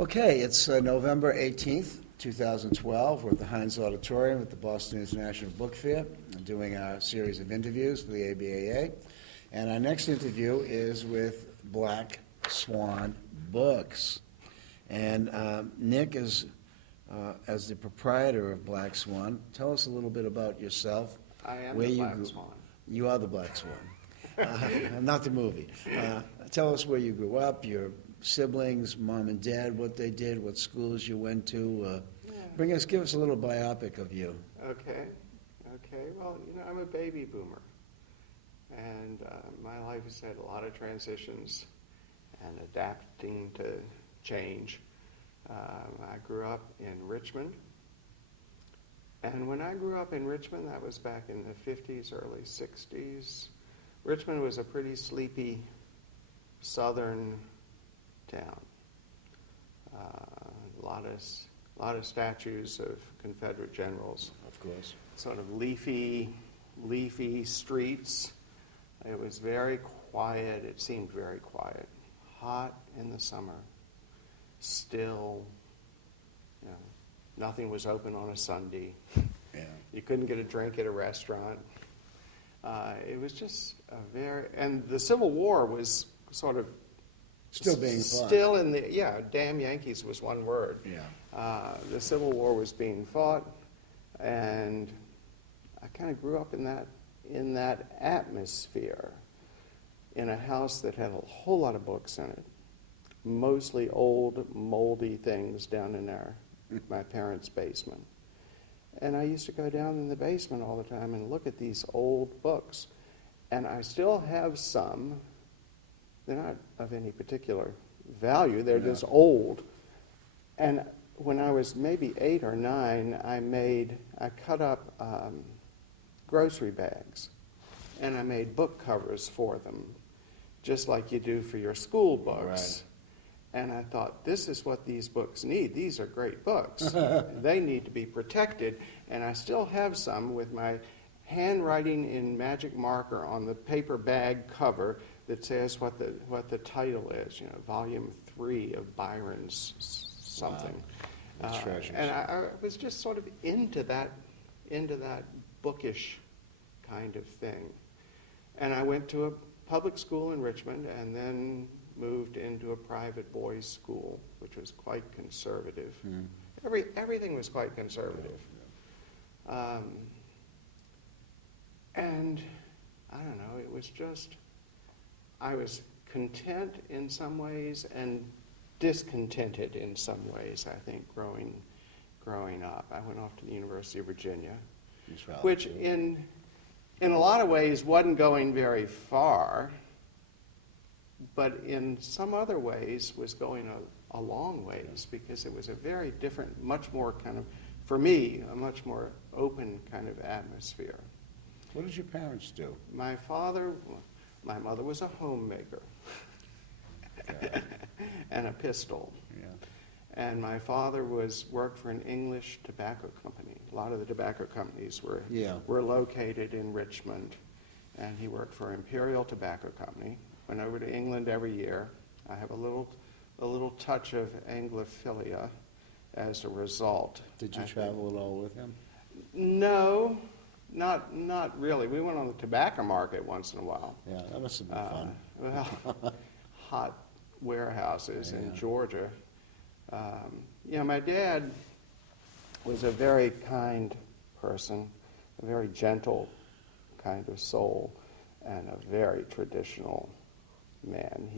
Okay, it's November 18th, 2012. We're at the Heinz Auditorium at the Boston International Book Fair, doing our series of interviews for the ABAA. And our next interview is with Black Swan Books. And Nick is, as the proprietor of Black Swan, tell us a little bit about yourself. I am the Black Swan. You are the Black Swan, not the movie. Tell us where you grew up, your siblings, mom and dad, what they did, what schools you went to. Give us a little biopic of you. Okay. Well, I'm a baby boomer, and my life has had a lot of transitions and adapting to change. I grew up in Richmond, and when I grew up in Richmond, that was back in the 50s, early 60s. Richmond was a pretty sleepy southern town. A lot of statues of Confederate generals. Of course. Sort of leafy streets. It was very quiet. It seemed very quiet. Hot in the summer. Still. Nothing was open on a Sunday. Yeah. You couldn't get a drink at a restaurant. It was just and the Civil War was sort of Still being fought. Still in damn Yankees was one word. Yeah. The Civil War was being fought, and I kind of grew up in that atmosphere, in a house that had a whole lot of books in it, mostly old, moldy things down in my parents' basement. And I used to go down in the basement all the time and look at these old books. And I still have some. They're not of any particular value. They're just old. And when I was maybe 8 or 9, I cut up grocery bags. And I made book covers for them, just like you do for your school books. Right. And I thought, this is what these books need. These are great books. They need to be protected. And I still have some with my handwriting in magic marker on the paper bag cover that says what the title is, Volume 3 of Byron's something. Wow. Treasures. And I was just sort of into that bookish kind of thing. And I went to a public school in Richmond and then moved into a private boys' school, which was quite conservative. Everything was quite conservative. And I don't know, it was just, I was content in some ways and discontented in some ways, I think, growing up. I went off to the University of Virginia, which in a lot of ways wasn't going very far, but in some other ways was going a long ways, because it was a very different, much more kind of, for me, a much more open kind of atmosphere. What did your parents do? My mother was a homemaker and a pistol. Yeah. And my father worked for an English tobacco company. A lot of the tobacco companies were located in Richmond, and he worked for Imperial Tobacco Company. Went over to England every year. I have a little touch of Anglophilia as a result. Did you travel at all with him? No, not really. We went on the tobacco market once in a while. Yeah, that must have been fun. Well, hot warehouses in Georgia. My dad was a very kind person, a very gentle kind of soul, and a very traditional man.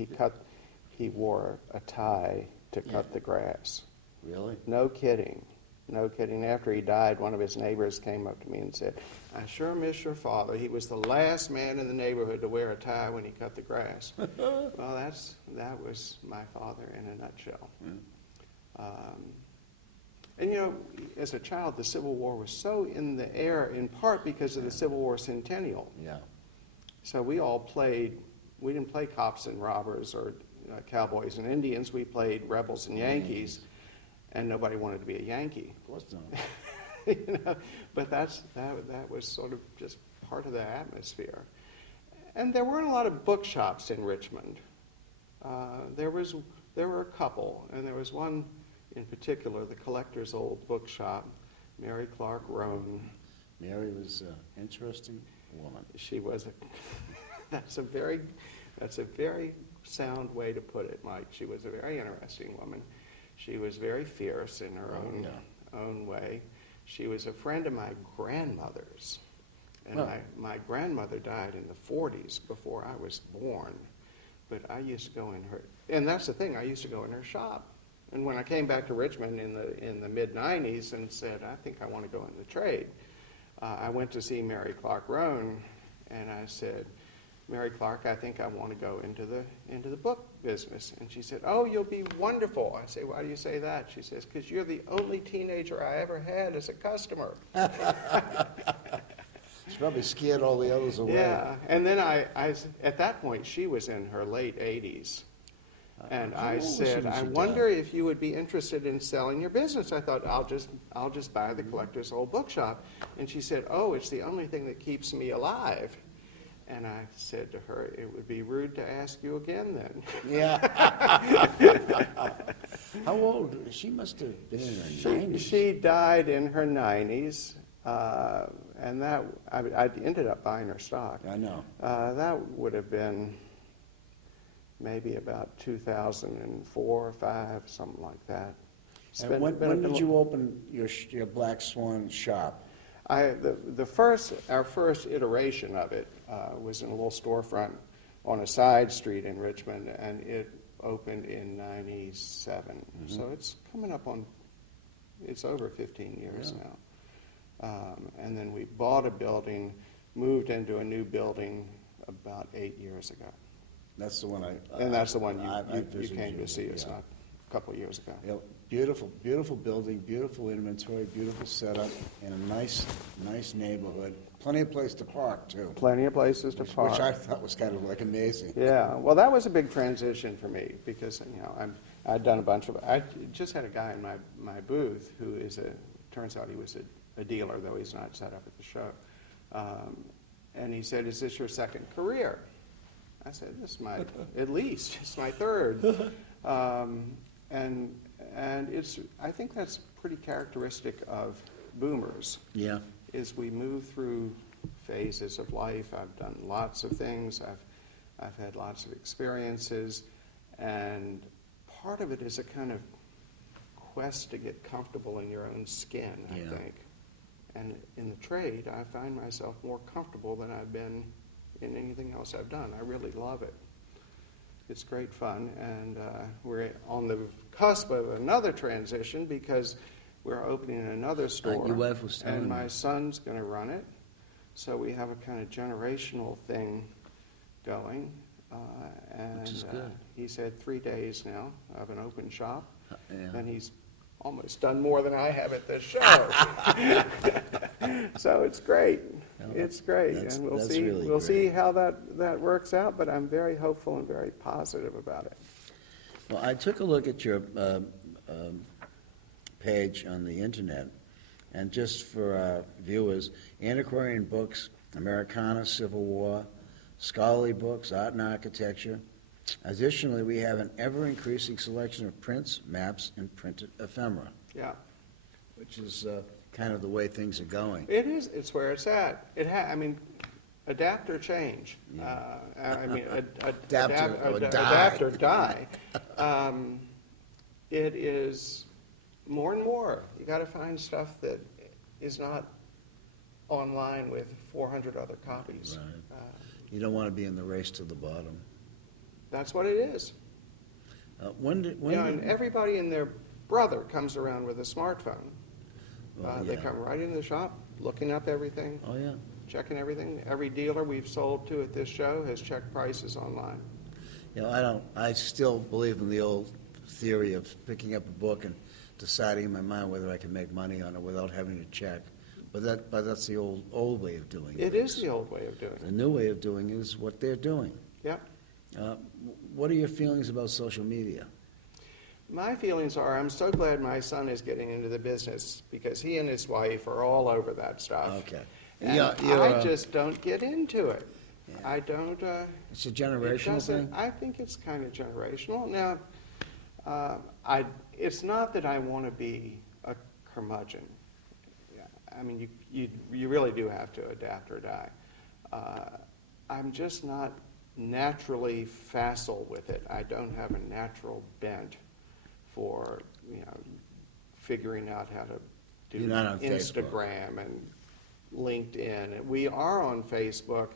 He wore a tie to cut the grass. Really? No kidding. After he died, one of his neighbors came up to me and said, "I sure miss your father. He was the last man in the neighborhood to wear a tie when he cut the grass." Well, that was my father in a nutshell. And as a child, the Civil War was so in the air, in part because of the Civil War centennial. Yeah. So we didn't play cops and robbers or cowboys and Indians. We played rebels and Yankees. And nobody wanted to be a Yankee. Of course not. But that was sort of just part of the atmosphere. And there weren't a lot of bookshops in Richmond. There was There were a couple, and there was one in particular, the collector's old bookshop, Mary Clark Roan. Mary was an interesting woman. She was that's a very sound way to put it, Mike. She was a very interesting woman. She was very fierce in her own way. She was a friend of my grandmother's. And my grandmother died in the 40s before I was born. But I used to go in her, and that's the thing, I used to go in her shop. And when I came back to Richmond in the mid-90s and said, I think I want to go in the trade, I went to see Mary Clark Roan, and I said, Mary Clark, I think I want to go into the book business. And she said, oh, you'll be wonderful. I say, why do you say that? She says, because you're the only teenager I ever had as a customer. She probably scared all the others away. Yeah, and then I at that point, she was in her late 80s. And How I old was she said, when I she wonder died? if you would be interested in selling your business. I thought, I'll just buy the collector's old bookshop. And she said, oh, it's the only thing that keeps me alive. And I said to her, it would be rude to ask you again then. Yeah. How old? She must have been in her 90s. She died in her 90s, and that I ended up buying her stock. I know. That would have been maybe about 2004 or 5, something like that. And when did you open your Black Swan shop? Our first iteration of it was in a little storefront on a side street in Richmond, and it opened in 97. Mm-hmm. So it's coming up on, it's over 15 years now. And then we bought a building, moved into a new building about 8 years ago. That's the one And that's the one I you visited came to see with, us yeah. a couple of years ago. Yeah, beautiful, beautiful building, beautiful inventory, beautiful setup, in a nice neighborhood. Plenty of place to park, too. Plenty of places to park. Which I thought was kind of like amazing. Yeah, well, that was a big transition for me because, I'd done a bunch of, I just had a guy in my booth who turns out he was a dealer, though he's not set up at the show. And he said, is this your second career? I said, this is at least, it's my third. And I think that's pretty characteristic of boomers. Yeah. Is we move through phases of life. I've done lots of things. I've had lots of experiences, and part of it is a kind of quest to get comfortable in your own skin, I think. And in the trade, I find myself more comfortable than I've been in anything else I've done. I really love it. It's great fun, and we're on the cusp of another transition because we're opening another store, your wife was telling and me. my son's going to run it. So we have a kind of generational thing going. And Which is good. he's had 3 days now of an open shop, Yeah. and he's almost done more than I have at this show. So it's great. It's great, and we'll see. Really We'll great. see how that works out. But I'm very hopeful and very positive about it. Well, I took a look at your page on the internet, and just for our viewers, Antiquarian books, Americana, Civil War, scholarly books, art and architecture. Additionally, we have an ever-increasing selection of prints, maps, and printed ephemera, Yeah, which is kind of the way things are going. it is. It's where it's at. Adapt or change. Adapt or die. Adapt or die. It is more and more. You got to find stuff that is not online with 400 other copies. Right. You don't want to be in the race to the bottom. That's what it is. And everybody and their brother comes around with a smartphone. They come right into the shop, looking up everything, Oh, yeah. checking everything. Every dealer we've sold to at this show has checked prices online. I still believe in the old theory of picking up a book and deciding in my mind whether I can make money on it without having to check. But that's the old way of doing it. It is the old way of doing The it. new way of doing it is what they're doing. Yeah. What are your feelings about social media? My feelings are I'm so glad my son is getting into the business because he and his wife are all over that stuff. Okay. And I just don't get into it. Yeah. I don't. It's a generational thing? I think it's kind of generational. Now, It's not that I want to be a curmudgeon. I mean, you really do have to adapt or die. I'm just not naturally facile with it. I don't have a natural bent for, figuring out how to do You're not on Instagram and LinkedIn. And we are on Facebook,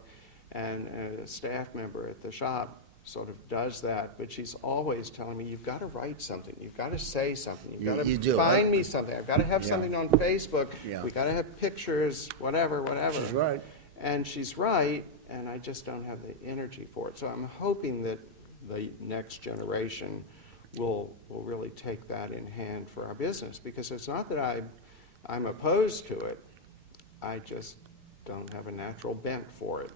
and a staff member at the shop sort of does that, but she's always telling me, you've got to write something, you've got to say something, you've got You to do. find me something, I've got to have Yeah. something on Facebook, Yeah. we got to have pictures, whatever. She's right. And she's right, and I just don't have the energy for it. So I'm hoping that the next generation will really take that in hand for our business, because it's not that I'm opposed to it, I just don't have a natural bent for it.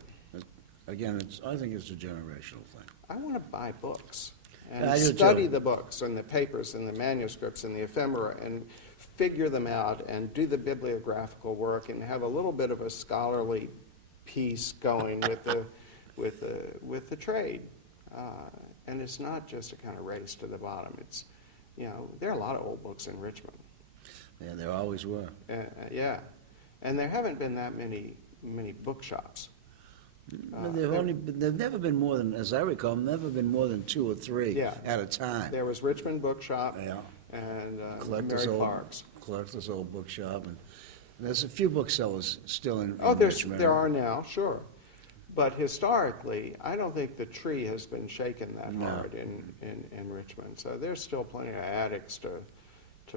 Again, I think it's a generational thing. I want to buy books and I do too. study the books and the papers and the manuscripts and the ephemera and figure them out and do the bibliographical work and have a little bit of a scholarly piece going with the trade. And it's not just a kind of race to the bottom. It's, there are a lot of old books in Richmond. Yeah, there always were. Yeah, and there haven't been that many bookshops. But there've never been more than, as I recall, never been more than 2 or 3 Yeah. at a time. There was Richmond Bookshop Yeah. and Collector's Mary old, Clark's. Collector's old bookshop, and there's a few booksellers still in Oh, Richmond. there are now, sure. But historically, I don't think the tree has been shaken that No. hard in Richmond. So there's still plenty of attics to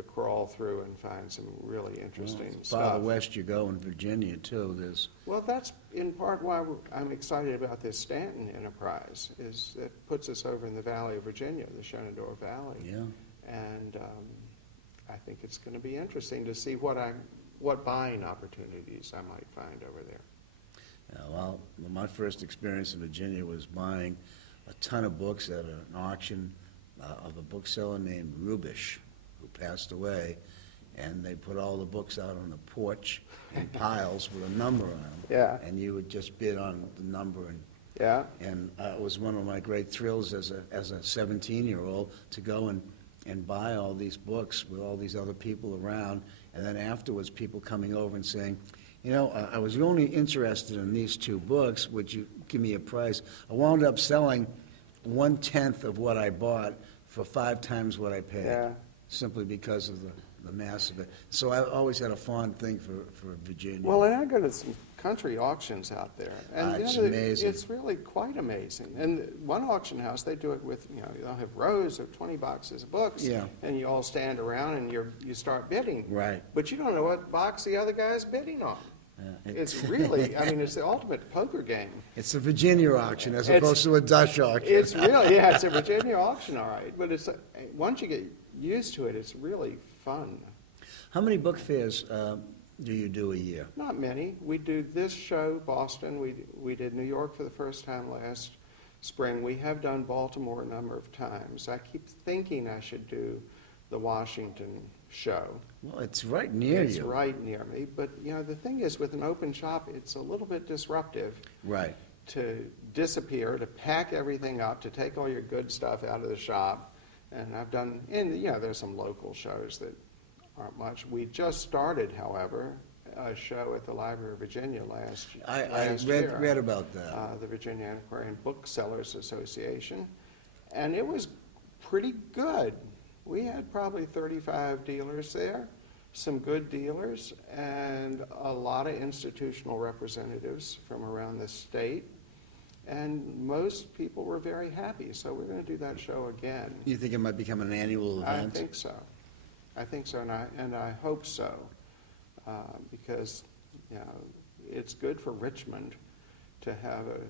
crawl through and find some really interesting Well, stuff. farther west you go in Virginia, too, there's, Well, that's in part why I'm excited about this Stanton enterprise, is it puts us over in the Valley of Virginia, the Shenandoah Valley. yeah. And I think it's going to be interesting to see what buying opportunities I might find over there. Well, my first experience in Virginia was buying a ton of books at an auction of a bookseller named Rubish, who passed away, and they put all the books out on the porch in piles with a number on them. Yeah. And you would just bid on the number, Yeah? and it was one of my great thrills as a 17-year-old to go and buy all these books with all these other people around, and then afterwards people coming over and saying, I was only interested in these 2 books, would you give me a price? I wound up selling 1/10 of what I bought for 5 times what I paid. Yeah. Simply because of the mass of it. So I always had a fond thing for Virginia. Well, and I go to some country auctions out there. And It's amazing. It's really quite amazing. And one auction house, they do it with, they'll have rows of 20 boxes of books. Yeah. And you all stand around and you start bidding. Right. But you don't know what box the other guy's bidding on. Yeah. It's really, it's the ultimate poker game. It's a Virginia auction as It's- opposed to a Dutch auction. It's really, yeah, it's a Virginia auction, all right. But once you get used to it, it's really fun. How many book fairs do you do a year? Not many. We do this show, Boston. We did New York for the first time last spring. We have done Baltimore a number of times. I keep thinking I should do the Washington show. Well, it's right near you. It's right near me. But, the thing is, with an open shop, it's a little bit disruptive Right. to disappear, to pack everything up, to take all your good stuff out of the shop. And I've done, there's some local shows that aren't much. We just started, however, a show at the Library of Virginia last year. read about that. The Virginia Antiquarian Booksellers Association, and it was pretty good. We had probably 35 dealers there, some good dealers, and a lot of institutional representatives from around the state. And most people were very happy, so we're going to do that show again. You think it might become an annual event? I think so. And I hope so, because it's good for Richmond to have a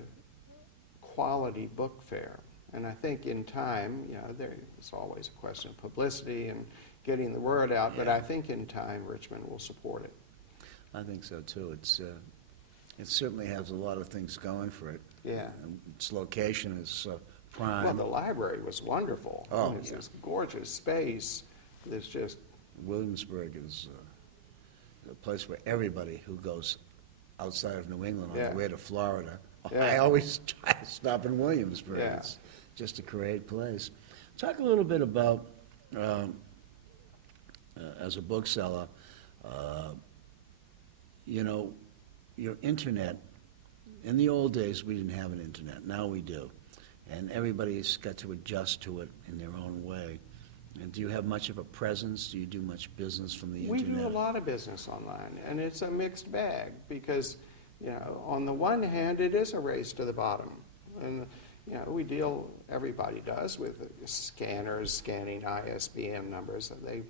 quality book fair. And I think in time, there's always a question of publicity and getting the word out, but Yeah. I think in time Richmond will support it. I think so, too. It certainly has a lot of things going for it. Yeah. And its location is Well, prime. the library was wonderful. Oh, It's yeah. this gorgeous space. There's just, Williamsburg is a place where everybody who goes outside of New England on Yeah. the way to Florida, Yeah. I always try to stop in Williamsburg. Yeah. It's just a great place. Talk a little bit about as a bookseller, you know, your internet, in the old days, we didn't have an internet. Now we do. And everybody's got to adjust to it in their own way. And do you have much of a presence? Do you do much business from the We internet? do a lot of business online, and it's a mixed bag because, you know, on the one hand, it is a race to the bottom. And, you know, we deal, everybody does, with scanners scanning ISBN numbers. They,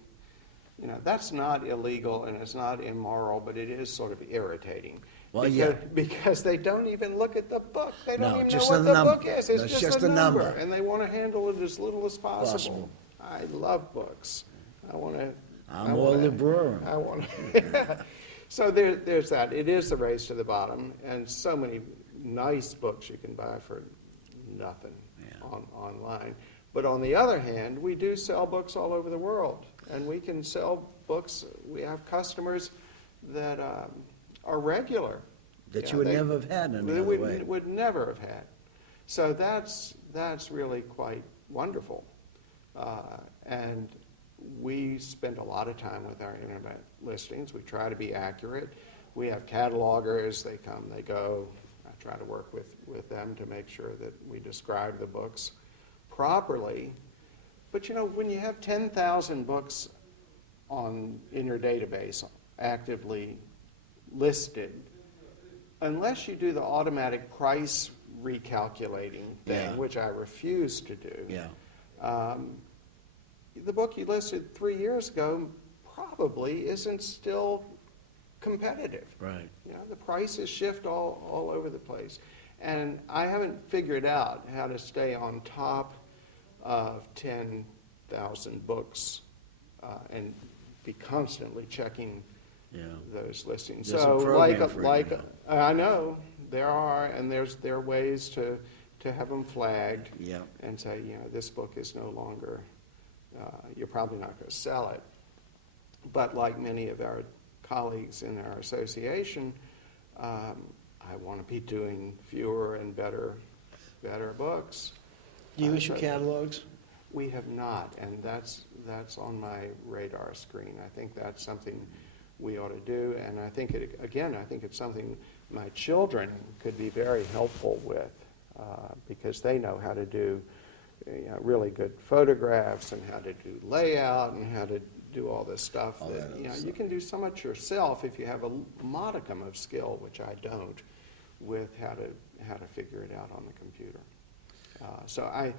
you know, that's not illegal and it's not immoral, but it is sort of irritating. Well, because, yeah. because they don't even look at the book. They don't No, even just know what the the number. book is. It's No, it's just a a number. number. And they want to handle it as little as possible. Possible. I love books. I want to. I'm all the brewer. I want to. So there's that. It is the race to the bottom, and so many nice books you can buy for nothing online. But on the other hand, we do sell books all over the world, and we can sell books. We have customers that are regular. That you would never have had any other way. Would never have had. So that's really quite wonderful. And we spend a lot of time with our internet listings. We try to be accurate. We have catalogers. They come, they go. I try to work with them to make sure that we describe the books properly. But you know, when you have 10,000 books in your database actively listed, unless you do the automatic price recalculating thing, which I refuse to do, the book you listed 3 years ago probably isn't still competitive. Right. You know, the prices shift all over the place. And I haven't figured out how to stay on top of 10,000 books and be constantly checking those listings. There's so a program for it now. I know there are, and there are ways to have them flagged and say, you know, this book is no longer, you're probably not going to sell it. But like many of our colleagues in our association, I want to be doing fewer and better books. Do you issue catalogs? We have not, and that's on my radar screen. I think that's something we ought to do, and I think I think it's something my children could be very helpful with because they know how to do really good photographs and how to do layout and how to do all this stuff you can do so much yourself if you have a modicum of skill, which I don't, with how to figure it out on the computer. So I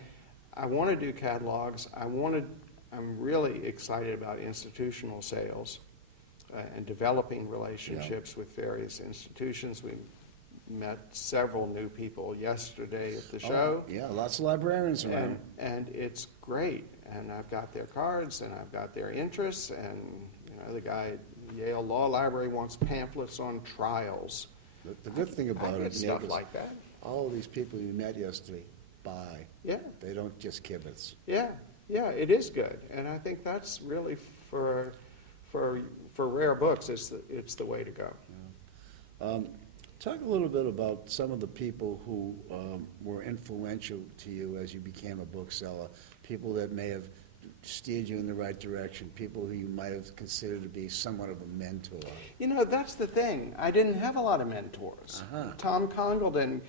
want to do catalogs. I'm really excited about institutional sales and developing relationships with various institutions. We met several new people yesterday at the show. Yeah, lots of librarians around. And it's great. And I've got their cards and I've got their interests. And you know, the guy at Yale Law Library wants pamphlets on trials. The good thing about it, stuff Nick, is like that. all these people you met yesterday buy. Yeah. They don't just kibitz. Yeah, it is good. And I think that's really for rare books, it's the way to go. Talk a little bit about some of the people who were influential to you as you became a bookseller, people that may have steered you in the right direction, people who you might have considered to be somewhat of a mentor. You know, that's the thing. I didn't have a lot of mentors. Tom Congleton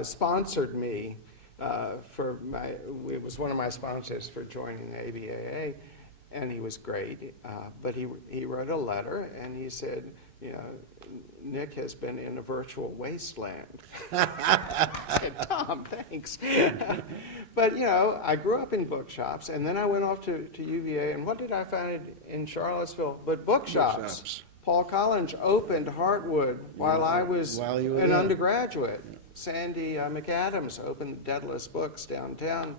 sponsored me it was one of my sponsors for joining the ABAA, and he was great. But he wrote a letter and he said, you know, Nick has been in a virtual wasteland. I said, Tom, thanks. But, you know, I grew up in bookshops, and then I went off to UVA, and what did I find in Charlottesville? But bookshops. Paul Collins opened Heartwood while I was an undergraduate. Sandy McAdams opened Daedalus Books downtown.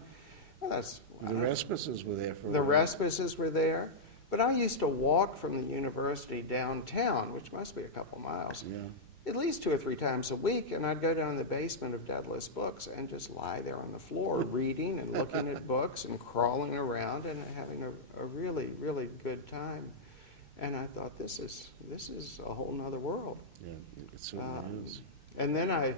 Well, The Respices were there for a The while. Respices were there. But I used to walk from the university downtown, which must be a couple miles, at least 2 or 3 times a week, and I'd go down in the basement of Daedalus Books and just lie there on the floor reading and looking at books and crawling around and having a really, really good time. And I thought, this is a whole nother world. Yeah, it certainly is. And then I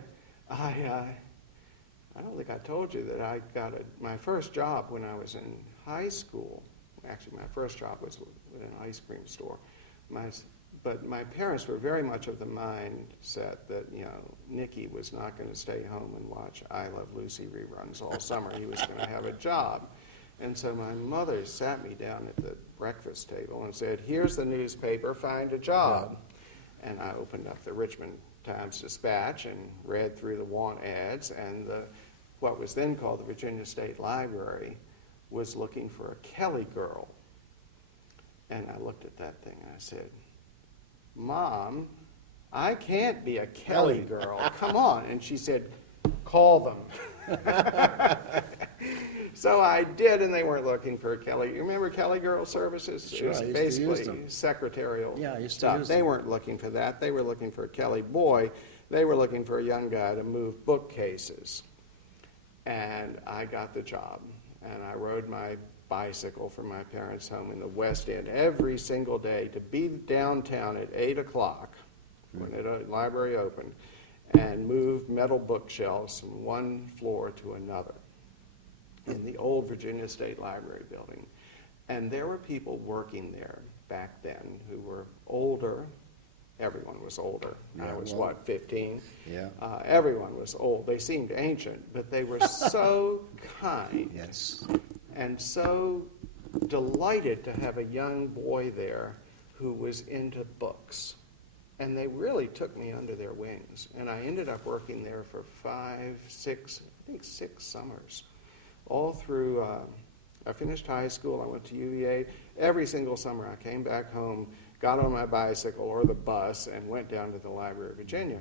don't think I told you that I got my first job when I was in high school. actually my first job was with an ice cream store. But my parents were very much of the mindset that, Nicky was not going to stay home and watch I Love Lucy reruns all summer. He was going to have a job. And so my mother sat me down at the breakfast table and said, here's the newspaper, find a job. And I opened up the Richmond Times-Dispatch and read through the want ads, and what was then called the Virginia State Library was looking for a Kelly girl. And I looked at that thing and I said, Mom, I can't be a Kelly girl. Come on. And she said, call them. So I did, and they weren't looking for a Kelly. You remember Kelly Girl Services? Sure, It was I used to use basically them. secretarial Yeah, I used to stuff. use They them. weren't looking for that. They were looking for a Kelly boy. They were looking for a young guy to move bookcases. And I got the job. And I rode my bicycle from my parents' home in the West End every single day to be downtown at 8 o'clock when the library opened and move metal bookshelves from one floor to another in the old Virginia State Library building. And there were people working there back then who were older. Everyone was older. I Yeah, was, well, 15? Yeah. Everyone was old. They seemed ancient, but they were so kind Yes. and so delighted to have a young boy there who was into books. And they really took me under their wings. And I ended up working there for 6 summers. All through, I finished high school, I went to UVA. Every single summer I came back home, got on my bicycle or the bus, and went down to the Library of Virginia.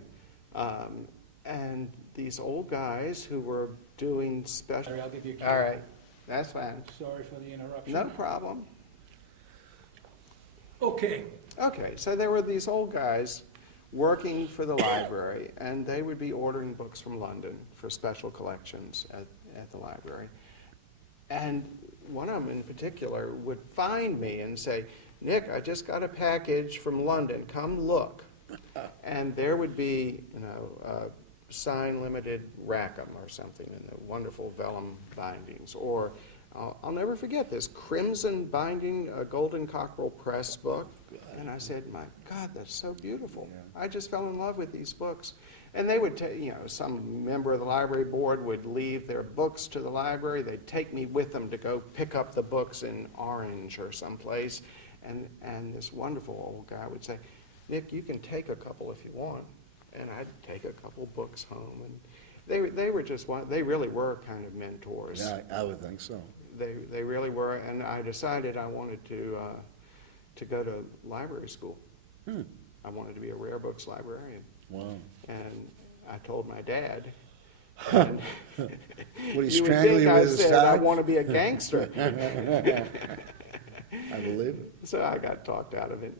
And these old guys who were doing special... Larry, I'll give you a cue. All right, that's fine. Sorry for the interruption. No problem. Okay, Okay, so there were these old guys working for the library, and they would be ordering books from London for special collections at the library. And one of them in particular would find me and say, Nick, I just got a package from London, come look. And there would be, sign limited Rackham or something in the wonderful vellum bindings, or I'll never forget this crimson binding, a Golden Cockerel Press book. And I said, my God, that's so beautiful. Yeah. I just fell in love with these books. And they would take, some member of the library board would leave their books to the library. They'd take me with them to go pick up the books in Orange or someplace. And this wonderful old guy would say, Nick, you can take a couple if you want. And I'd take a couple books home. And they were just they really were kind of mentors. Yeah, I would think so. They really were, and I decided I wanted to go to library school. I wanted to be a rare books librarian. Wow. And I told my dad. And Would he you would strangle think you I with his said I tie? want to be a gangster. I believe it. So I got talked out of it.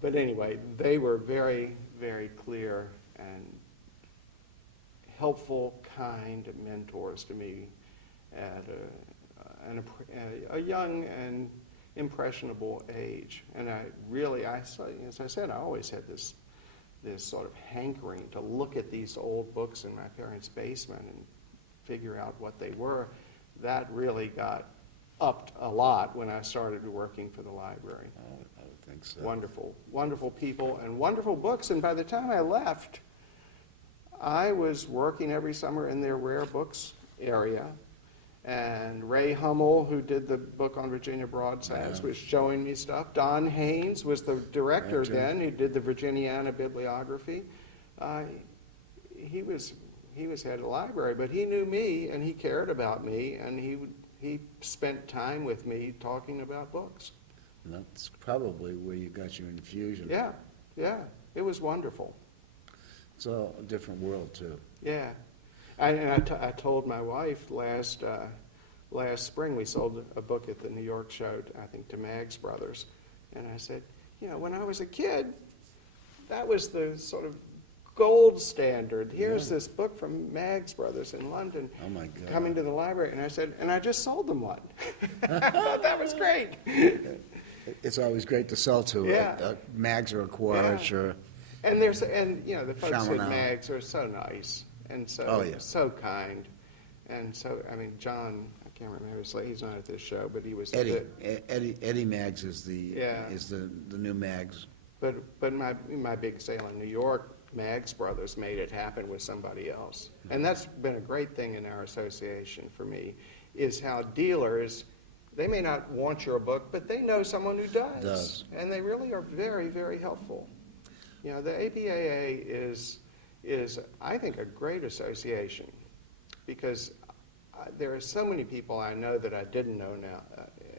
But anyway, they were very, very clear and helpful, kind mentors to me at a young and impressionable age. And as I said, I always had this sort of hankering to look at these old books in my parents' basement and figure out what they were. That really got upped a lot when I started working for the library. I would think so. Wonderful, wonderful people and wonderful books. And by the time I left, I was working every summer in their rare books area. And Ray Hummel, who did the book on Virginia broadsides, was showing me stuff. Don Haynes was the director then, who did the Virginiana bibliography. He was head of the library, but he knew me and he cared about me, and he spent time with me talking about books. And that's probably where you got your infusion. Yeah, it was wonderful. It's a different world, too. Yeah, I told my wife last spring, we sold a book at the New York show, I think to Maggs Brothers, and I said, when I was a kid, that was the sort of gold standard. Here's this book from Maggs Brothers in London. Oh, my God. Coming to the library, and I said, and I just sold them one. I thought that was great. It's always great to sell to Yeah. Mags or a Quaritch or... And the folks at Chaminade. Maggs are so nice and so Oh, yeah. so kind, and so John, I can't remember his name. He's not at this show, but he was Eddie Maggs is Yeah. the new Maggs. But my big sale in New York, Maggs Brothers made it happen with somebody else. And that's been a great thing in our association for me, is how dealers, they may not want your book, but they know someone who does. And they really are very, very helpful. You know, the ABAA is I think, a great association, because there are so many people I know that I didn't know now,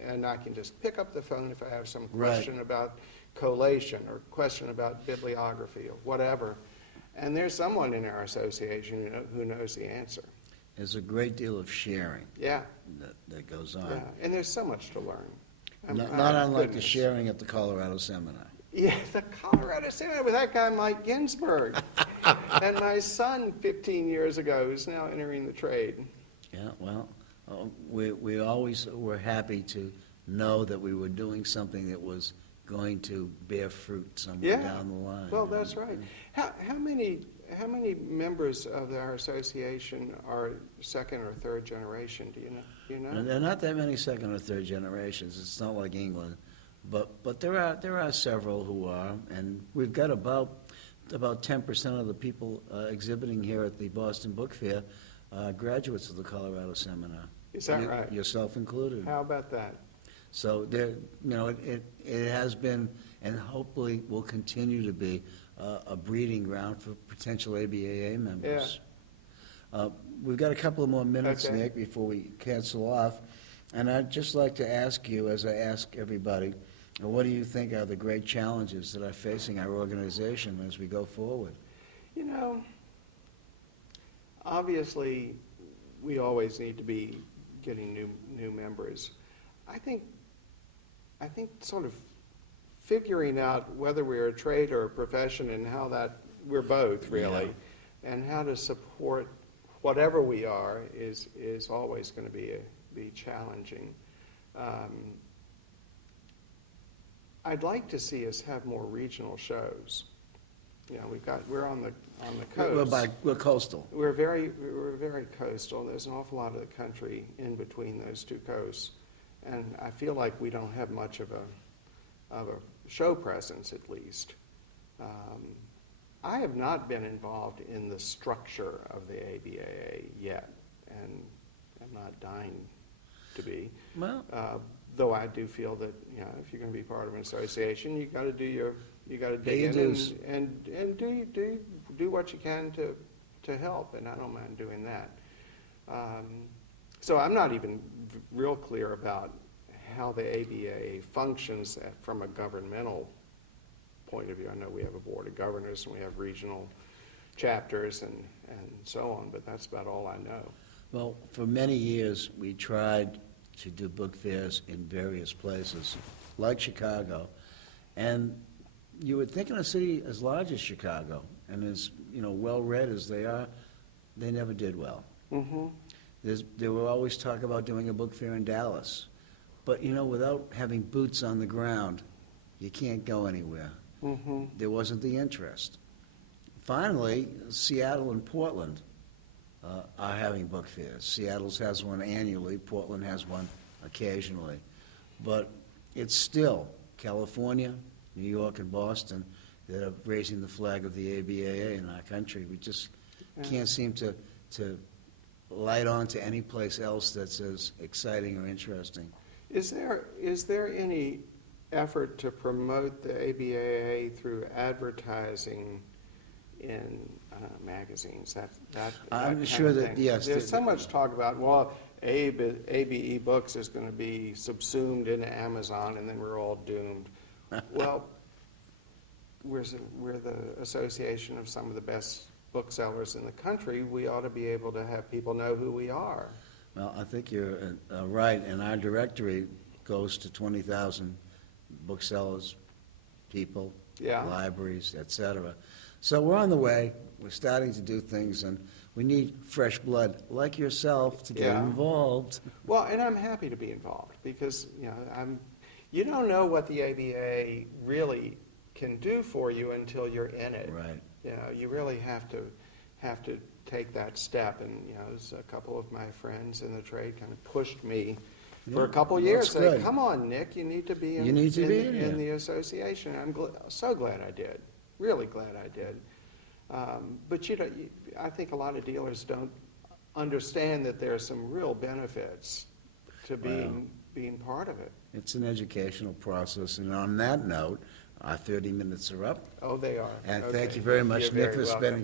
and I can just pick up the phone if I have some question about collation or question about bibliography or whatever, and there's someone in our association who knows the answer. There's a great deal of sharing that goes on. Yeah, and there's so much to learn. Not unlike the sharing at the Colorado Seminar. Yeah, the Colorado Seminar with that guy Mike Ginsberg. And my son 15 years ago is now entering the trade. Yeah, well, we always were happy to know that we were doing something that was going to bear fruit somewhere down the line. Well, that's right. How many members of our association are second or third generation? Do you know? There are not that many second or third generations. It's not like England, but there are several who are, and we've got about 10% of the people exhibiting here at the Boston Book Fair graduates of the Colorado Seminar. Is that right? Yourself included. How about that? So there, it has been, and hopefully will continue to be, a breeding ground for potential ABAA members. Yeah. We've got a couple of more minutes, Nick, before we cancel off, and I'd just like to ask you, as I ask everybody, what do you think are the great challenges that are facing our organization as we go forward? You know, obviously, we always need to be getting new members. I think sort of figuring out whether we're a trade or a profession and how that, we're both really, and how to support whatever we are is always going to be challenging. I'd like to see us have more regional shows. You know, we're on the coast. We're coastal. We're very coastal. There's an awful lot of the country in between those two coasts, and I feel like we don't have much of a show presence, at least. I have not been involved in the structure of the ABAA yet, and I'm not dying to be. Well, though I do feel that, you know, if you're going to be part of an association, you got to dig in and do what you can to help, and I don't mind doing that. So I'm not even real clear about how the ABAA functions from a governmental point of view. I know we have a board of governors and we have regional chapters and so on, but that's about all I know. Well, for many years, we tried to do book fairs in various places, like Chicago, and you would think in a city as large as Chicago and as well-read as they are, they never did well. Mm-hmm. There were always talk about doing a book fair in Dallas, but without having boots on the ground, you can't go anywhere. Mm-hmm. There wasn't the interest. Finally, Seattle and Portland are having book fairs. Seattle has one annually, Portland has one occasionally. But it's still California, New York, and Boston that are raising the flag of the ABAA in our country. We just can't seem to light on to any place else that's as exciting or interesting. Is there any effort to promote the ABAA through advertising in magazines? I'm sure that, yes. There's so much talk about, well, ABE Books is going to be subsumed into Amazon and then we're all doomed. Well, we're the association of some of the best booksellers in the country. We ought to be able to have people know who we are. Well, I think you're right, and our directory goes to 20,000 booksellers, people, libraries, etc. So we're on the way. We're starting to do things, and we need fresh blood like yourself to get involved. Well, and I'm happy to be involved because you don't know what the ABA really can do for you until you're in it. Right. You really have to take that step. And, you know, there's a couple of my friends in the trade kind of pushed me for a couple of years, that's saying, good. come on, Nick, you need to be in, You need to be in here." the association. I'm so glad I did, really glad I did. But I think a lot of dealers don't understand that there are some real benefits to being part of it. It's an educational process, and on that note, our 30 minutes are up. Oh, they are. And Okay. thank you very much, You're Nick, very for welcome. spending